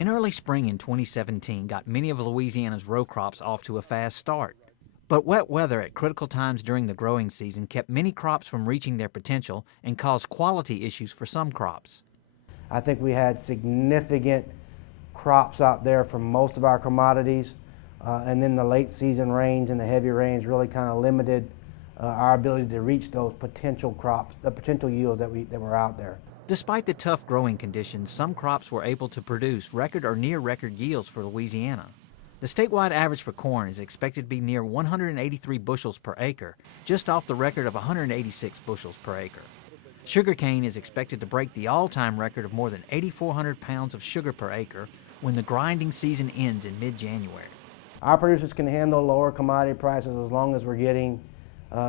An early spring in 2017 got many of Louisiana's row crops off to a fast start. But wet weather at critical times during the growing season kept many crops from reaching their potential and caused quality issues for some crops. I think we had significant crops out there for most of our commodities, and then the late season rains and the heavy rains really kind of limited our ability to reach those potential crops, the potential yields that were out there. Despite the tough growing conditions, some crops were able to produce record or near record yields for Louisiana. The statewide average for corn is expected to be near 183 bushels per acre, just off the record of 186 bushels per acre. Sugarcane is expected to break the all-time record of more than 8,400 pounds of sugar per acre when the grinding season ends in mid-January. Our producers can handle lower commodity prices as long as we're getting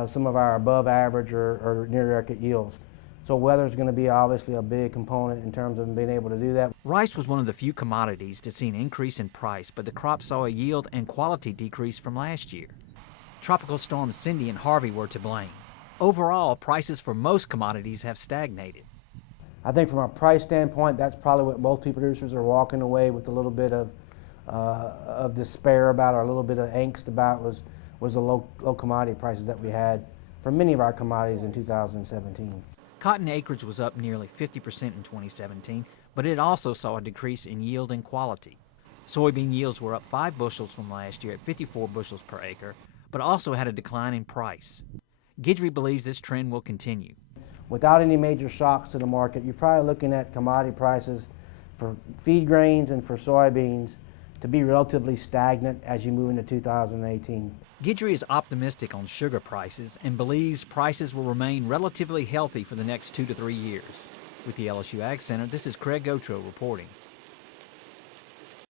some of our above average or near record yields. So weather is going to be obviously a big component in terms of being able to do that. Rice was one of the few commodities to see an increase in price, but the crop saw a yield and quality decrease from last year. Tropical storms Cindy and Harvey were to blame. Overall, prices for most commodities have stagnated. I think from a price standpoint, that's probably what most producers are walking away with a little bit of despair about, or a little bit of angst about, was the low commodity prices that we had for many of our commodities in 2017. Cotton acreage was up nearly 50% in 2017, but it also saw a decrease in yield and quality. Soybean yields were up 5 bushels from last year at 54 bushels per acre, but also had a decline in price. Guidry believes this trend will continue. Without any major shocks to the market, you're probably looking at commodity prices for feed grains and for soybeans to be relatively stagnant as you move into 2018. Guidry is optimistic on sugar prices and believes prices will remain relatively healthy for the next 2 to 3 years. With the LSU AgCenter, this is Craig Gautreaux reporting.